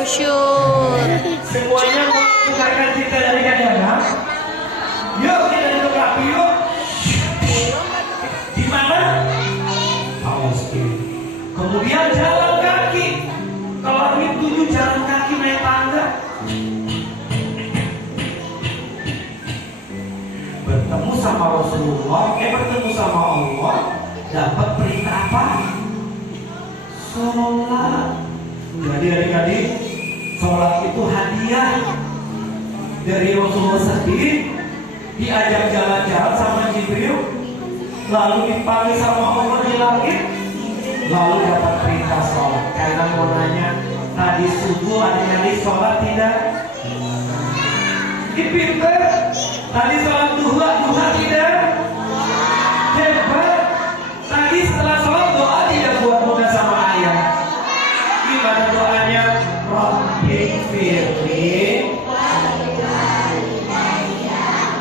Syukur. Semuanya mendengarkan cerita dari Kadana. Yuk kita duduk rapi yuk. Di mana? Palestina. Kemudian jalan kaki. Kalau dituju jalan kaki naik tangga. Bertemu sama Rasulullah, bertemu sama Allah, dapat perintah apa? Sholat. Jadi adik-adik, sholat itu hadiah dari Rasulullah sendiri. Diajak jalan-jalan sama Jibril, lalu dipanggil sama Allah di langit, lalu dapat perintah sholat. Karena mau nanya, tadi subuh adik-adik sholat tidak? Dipinter. Tadi sholat duha tidak? Hebat. Tadi setelah sholat doa tidak buat muda sama ayah. Gimana doanya? Rabbi firli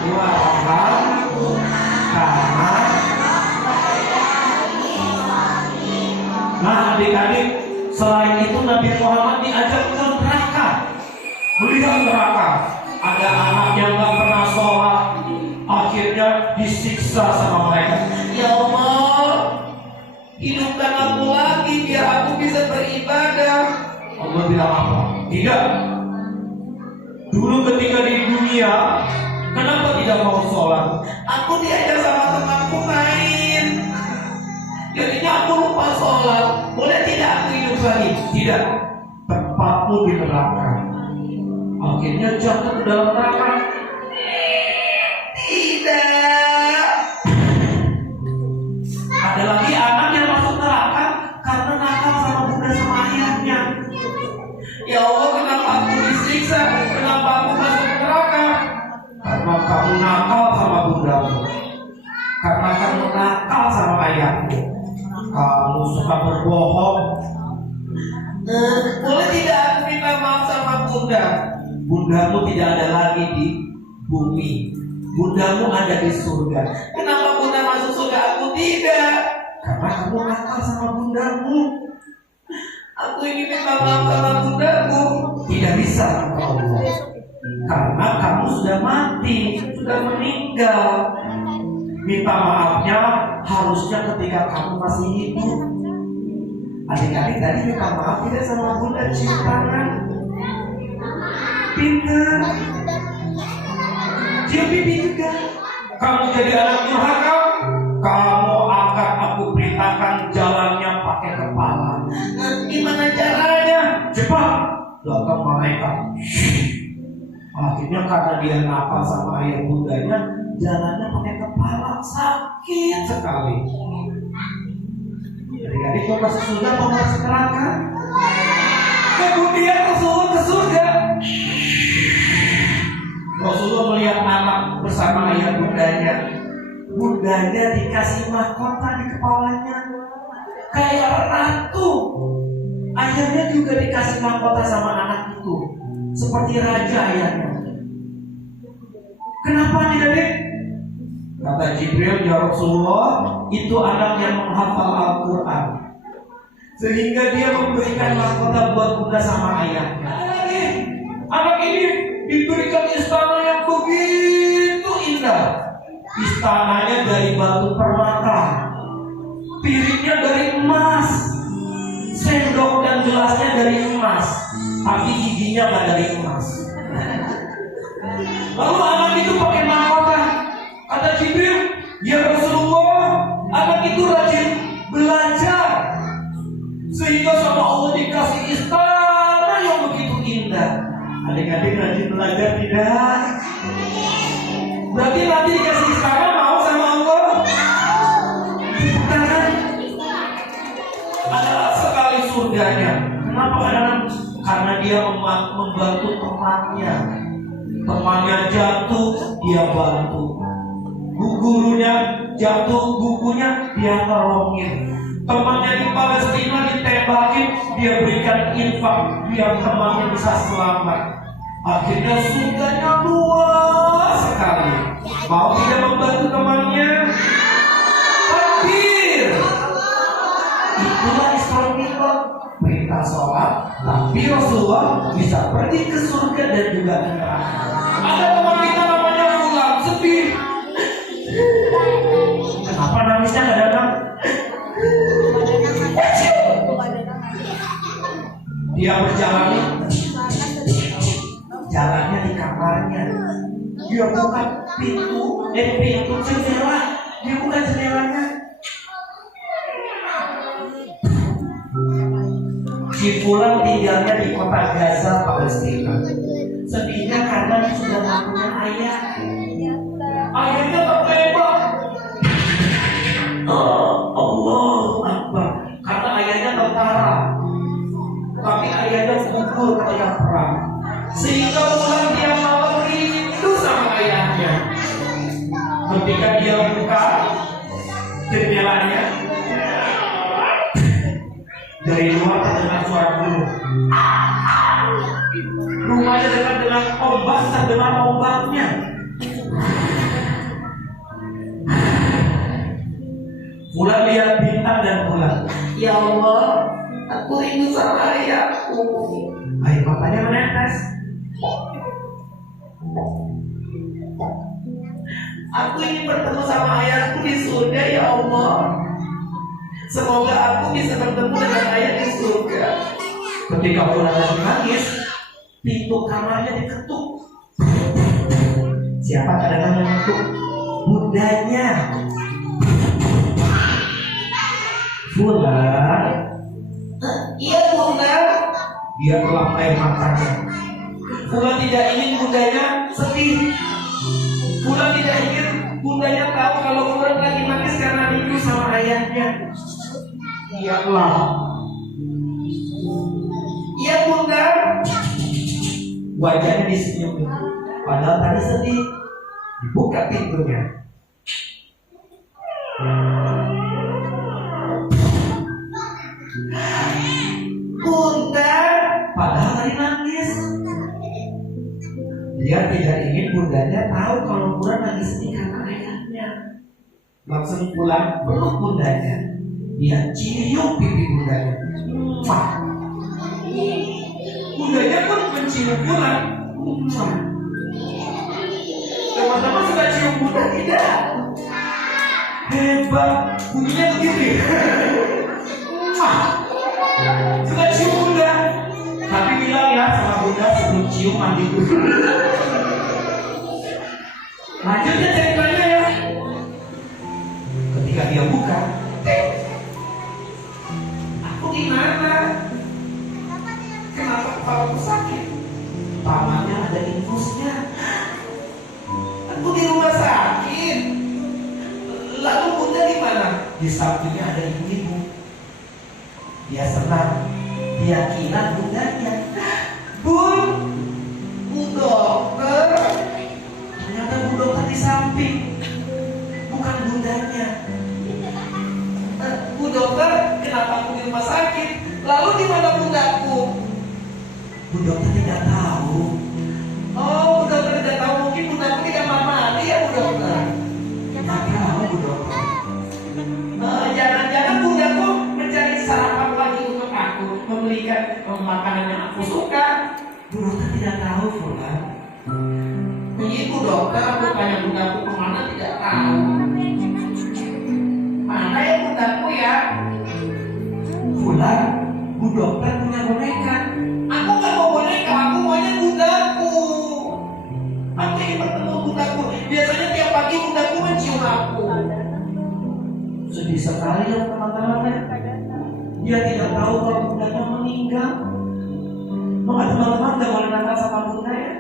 warhamhuma. Nah adik-adik, selain itu Nabi Muhammad diajak ke neraka, melihat neraka. Ada anak yang gak pernah sholat, akhirnya disiksa sama mereka. Ya Allah, hidupkan aku lagi biar aku bisa beribadah. Allah bilang apa? Tidak. Dulu ketika di dunia, kenapa tidak mau sholat? Aku diajak sama temanku main, jadinya aku lupa sholat. Boleh tidak aku hidup lagi? Tidak. Tempatmu di neraka. Akhirnya jatuh ke dalam neraka. Tidak. Ada lagi anak yang masuk neraka karena nakal sama bunda sama ayahnya. Ya Allah, kenapa aku disiksa? Kenapa aku masuk neraka? Karena kamu nakal sama bundamu, karena kamu nakal sama ayahmu, kamu suka berbohong. Boleh tidak aku minta maaf sama bunda? Bundamu tidak ada lagi di bumi, bundamu ada di surga. Kenapa bunda masuk surga, aku tidak? Karena kamu nakal sama bundamu. Aku ingin minta maaf sama bundamu. Tidak bisa kata Allah, karena kamu sudah mati, sudah meninggal. Minta maafnya harusnya ketika kamu masih hidup. Adik-adik tadi minta maaf tidak sama bunda, cium tangan. Pintar. Cium pipi juga. Kamu jadi anak durhaka, kamu akan aku perintahkan jalannya pakai kepala. Gimana caranya? Cepat. Belakang malaikat. Akhirnya karena dia nakal sama ayah bundanya, jalannya pakai kepala, sakit sekali. Adik-adik mau masuk surga, mau masuk neraka? Kemudian Rasulullah ke surga. Rasulullah melihat anak bersama ayah bundanya. Bundanya dikasih mahkota di kepalanya, kayak ratu. Ayahnya juga dikasih mahkota sama anak itu, seperti raja ayahnya. Kenapa adik-adik? Kata Jibril, ya Rasulullah, itu anak yang menghafal Al-Quran, sehingga dia memberikan mahkota buat bunda sama ayahnya. Anak ini diberikan istana yang begitu indah. Istananya dari batu permata, piringnya dari emas, sendok dan gelasnya dari emas, tapi giginya nggak dari emas. Lalu anak itu pakai mahkota. Kata Jibril, ya Rasulullah, anak itu rajin belajar, sehingga sama Allah dikasih istana yang begitu indah. Adik-adik rajin belajar tidak? Berarti nanti dikasih istana mau sama Allah? Bukan? Ada sekali surganya. Kenapa? Karena dia membantu temannya. Temannya jatuh, dia bantu. Gurunya jatuh, bukunya dia tolongin. Temannya di Palestina ditembakin, dia berikan infak biar temannya bisa selamat. Akhirnya surganya luas sekali. Mau tidak membantu temannya? Takbir. Itulah Islam kita. Perintah sholat, Tapi Rasulullah bisa pergi ke surga dan juga ke neraka. Ada teman kita namanya Fulan, sedih. Kenapa nangisnya nggak datang? Dia berjalan, jalannya di kamarnya. Dia buka pintu jendela. Dia buka jendelanya. Si Fulan tinggalnya di kota Gaza, Palestina. Sedihnya karena dia sudah tidak punya ayah. Ayahnya tertembak. Allah Akbar. Karena ayahnya tentara, tapi ayahnya gugur ketika perang. Sehingga Fulan dia malam rindu sama ayahnya. Ketika dia buka jendelanya, dari luar terdengar suara burung. Rumahnya dekat dengan ombak, terdengar ombaknya. Fulan lihat bintang dan bulan. Ya Allah, aku rindu sama ayahku. Air matanya menetes. Aku ingin bertemu sama ayahku di surga, ya Allah. Semoga aku bisa bertemu dengan ayah di surga. Ketika Fulan lagi nangis, pintu kamarnya diketuk. Siapa kadang-kadang yang mengetuk? Bundanya. Fulan, iya Bunda. Dia gelap air matanya. Fulan tidak ingin bundanya sedih. Fulan tidak ingin bundanya tahu kalau Fulan lagi nangis karena rindu sama ayahnya. Iya gelap. Iya Bunda. Wajahnya disenyum. Padahal tadi sedih. Dibuka pintunya. Bunda, padahal tadi nangis. Dia tidak ingin bundanya tahu kalau Fulan lagi sedih karena ayahnya. Langsung Fulan peluk bundanya. Dia cium pipi bundanya. Bundanya pun mencium Fulan. Teman-teman suka cium bunda tidak? Hebat, bunyinya begini. Suka cium bunda. Tapi bilang ya sama bunda sebelum cium mandi dulu. Lanjutnya ceritanya ya. Ketika dia buka, aku gimana? Kenapa kepalaku sakit? Tangannya ada infusnya. Aku di rumah sakit. Lalu bunda gimana? Di sampingnya ada ibu. Dia senang. Dia kira bundanya. Bun, Bu dokter. Ternyata Bu dokter di samping, bukan bundanya. Bu dokter, kenapa aku di rumah sakit? Lalu di mana bundaku? Bu dokter tidak tahu. Oh, Bu dokter tidak tahu. Mungkin bundaku di kamar mandi ya Bu dokter. Tidak tahu Bu dokter. Jangan-jangan bundaku mencari sarapan lagi untuk aku, membelikan makanan yang aku suka. Bu dokter tidak tahu Fulan. Ibu dokter, aku tanya bundaku kemana tidak tahu. Mana ya bundaku ya? Fulan, Bu dokter punya boneka. Aku gak mau boneka, aku maunya bundaku. Aku ingin bertemu bundaku. Biasanya tiap pagi bundaku mencium aku. Sedih sekali ya teman-teman. Dia tidak tahu kalau bundanya meninggal. Maka teman-teman gak boleh nakal sama bunda ya.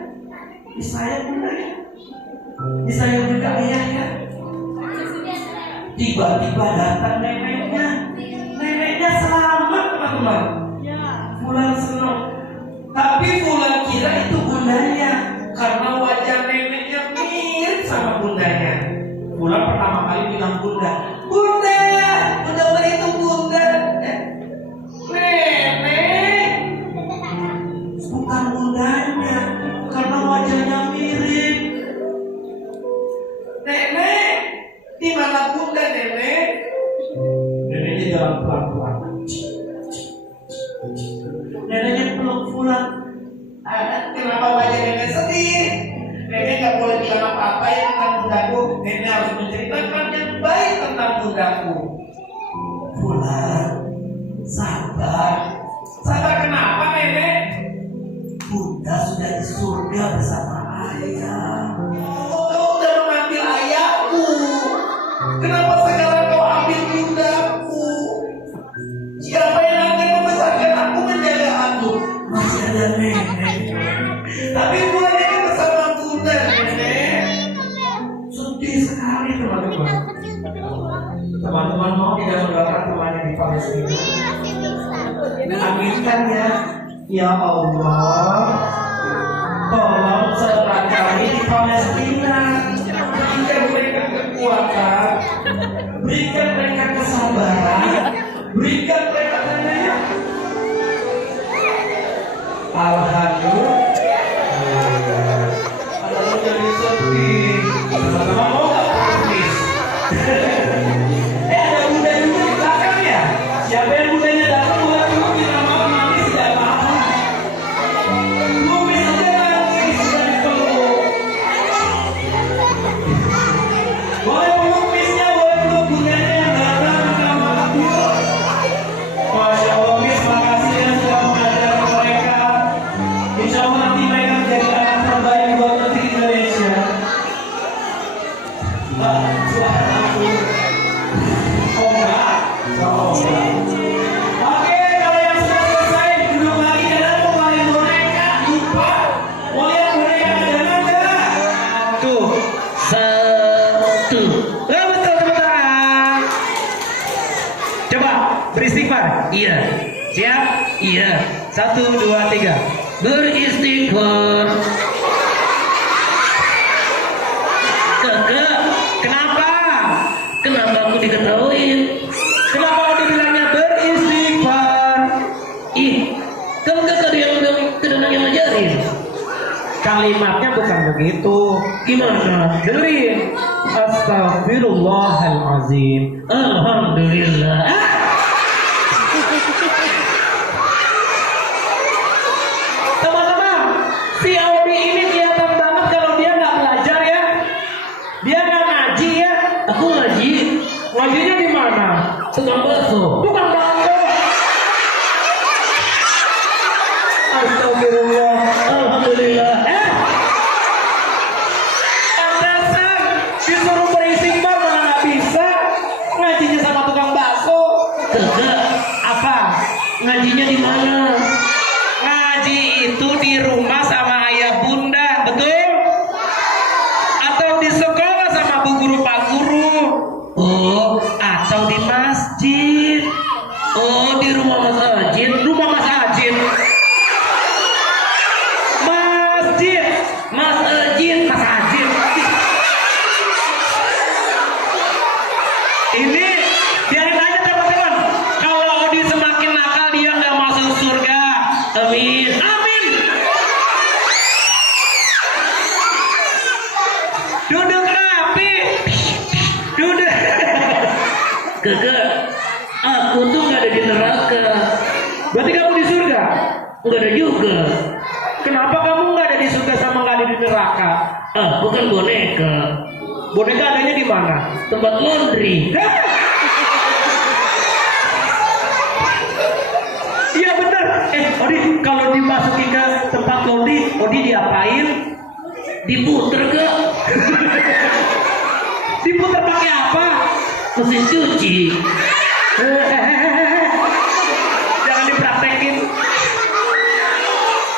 Disayang bunda ya. Disayang juga ayahnya. Tiba-tiba datang neneknya. Neneknya selamat teman-teman. Fulan senang. Tapi Fulan kira itu bundanya, karena wajah neneknya mirip sama bundanya. Fulan pertama kali bilang bunda. Bunda, bunda itu bunda. Nenek, bukan bundanya, karena wajahnya mirip. Nenek, di mana bunda nenek? Neneknya jalan pelan-pelan. Neneknya peluk pulang. Kenapa wajah nenek sedih? Nenek nggak boleh bilang apa-apa ya tentang bundaku. Nenek harus menceritakan yang baik tentang bundaku. Pulang, sabar. Sabar kenapa nenek? Bunda sudah di surga bersama ayah. Kau udah mengambil ayahku. Kenapa sekarang kau ambil bundaku? Siapa yang akan membesarkan aku, menjaga aku? Masih ada nenek. Tapi buahnya kan bersama bunda nenek. Sedih sekali teman-teman. Teman-teman mau tidak mendoakan temannya di Palestina? Aminkan ya. Ya Allah, tolong saudara kami di Palestina, berikan mereka kekuatan, berikan mereka kesabaran, berikan mereka daya. Alhamdulillah. Kalau jadi sedih, teman-teman mau nggak optimis? Ada bunda juga di belakang ya? Siapa yang bundanya datang buat dulu kita mau nangis tidak apa-apa. Lumis aja nangis sudah dipeluk. Boleh peluk misnya, boleh peluk bundanya yang datang sama aku. Masya Allah, Miss, makasih ya sudah mengajar mereka. Insya Allah nanti mereka menjadi anak terbaik buat negeri Indonesia. Suara aku. Oh enggak? Oh enggak. Oke, kalau yang sudah selesai duduk lagi dan mau balik boneka, lupa. Mau lihat boneka ada enggak? Tuh, satu. Betul teman-teman. Coba beristighfar. Iya. Siap? Iya. 1, 2, 3. Beristighfar. Kakak, kenapa? Kenapa aku diketahuin? Kenapa aku dibilangnya beristighfar? Ih, kan kakak yang ngajarin. Kalimatnya bukan begitu. Gimana? Dengerin. Astagfirullahalazim. Alhamdulillah. Teman-teman, si Audi ini kelihatan banget kalau dia nggak belajar ya. Dia nggak ngaji ya. Aku ngaji. Ngajinya di mana? Tukang bakso. Tukang bakso. Astagfirullah. Alhamdulillah. Pantesan disuruh beristighfar malah nggak bisa. Ngajinya sama tukang bakso. Tidak. Apa? Ngajinya di mana? Ngaji itu di rumah sama ayah bunda, betul? Atau di sekolah sama bu guru pak guru? Oh, atau di masjid? Oh, di rumah Mas Ajin. Rumah Mas Ajin. Masjid. Mas Ajin. Mas Ajin. Ini biarin aja teman-teman. Kalau Odi semakin nakal dia nggak masuk surga. Amin. Amin. Duduk rapi. Duduk. Kakak, aku tuh nggak ada di neraka. Berarti kamu di surga? Nggak ada juga. Kenapa kamu nggak ada di surga sama nggak ada di neraka? Aku kan boneka. Boneka adanya di mana? Tempat laundry. Iya benar. Odi, kalau dimasukin ke tempat laundry, Odi diapain? Diputer ke? Diputer pakai apa? Mesin cuci. Jangan dipraktekin.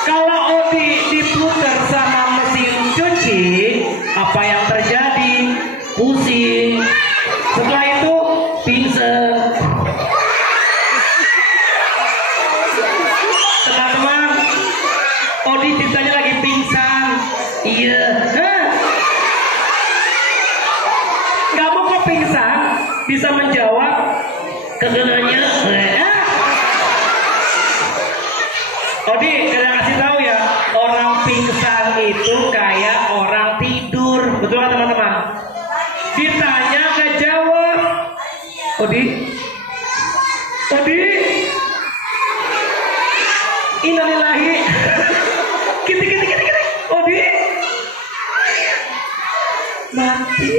Kalau Odi diputer sama mesin cuci, apa yang terjadi? Pusing. Setelah itu pingsan. Teman-teman, Odi ceritanya lagi pingsan. Iya. Kamu kok pingsan? Bisa menjawab? Kegenanya. Odi, kita kasih tahu ya, orang pingsan itu kayak orang tidur, betul kan teman-teman? Ditanya nggak jawab. Odi, Innalillahi Innalillahi. Kiti. Odi. Mati.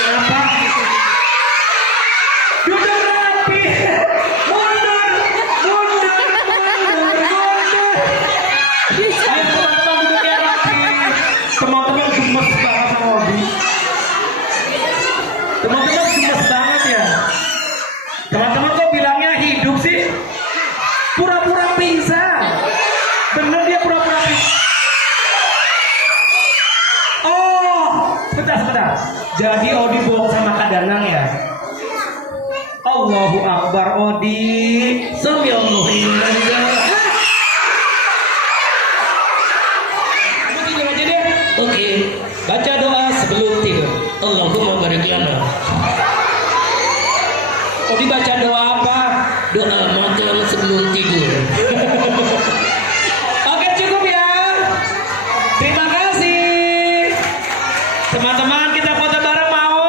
Kenapa? Duduk rapi. Mundur. Ayo teman-teman duduknya rapi. Teman-teman gemes banget sama Odi. Teman-teman gemes banget ya. Teman-teman kok bilangnya hidup sih? Pura-pura pingsan. Bener dia pura-pura pingsan. Oh, sebentar. Jadi Odi bohong sama Kak Danang ya? Allahu Akbar Odi. Samiallahu liman hamidah. Kamu tidur aja deh. Oke. Baca doa sebelum tidur. Allahumma barik lana. Odi baca doa apa? Doa makan sebelum tidur. Oke, cukup ya. Terima kasih. Teman-teman, kita foto bareng mau?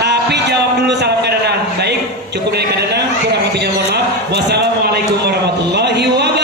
Tapi jawab dulu salam Kak Danang. Baik, cukup dari Kak Danang. Kurang lebihnya mohon maaf. Wassalamualaikum warahmatullahi wabarakatuh.